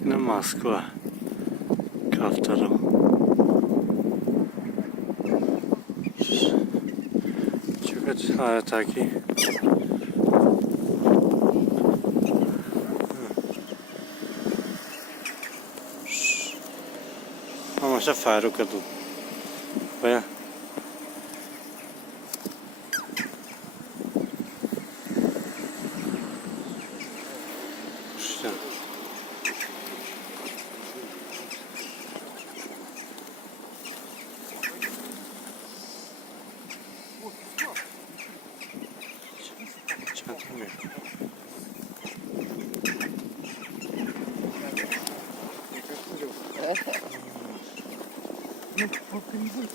На Москва. Ко второму. Чекать, таки. Ama şey Faruk kadın. Baya. İşte. Çatmıyor. Ну, по кривой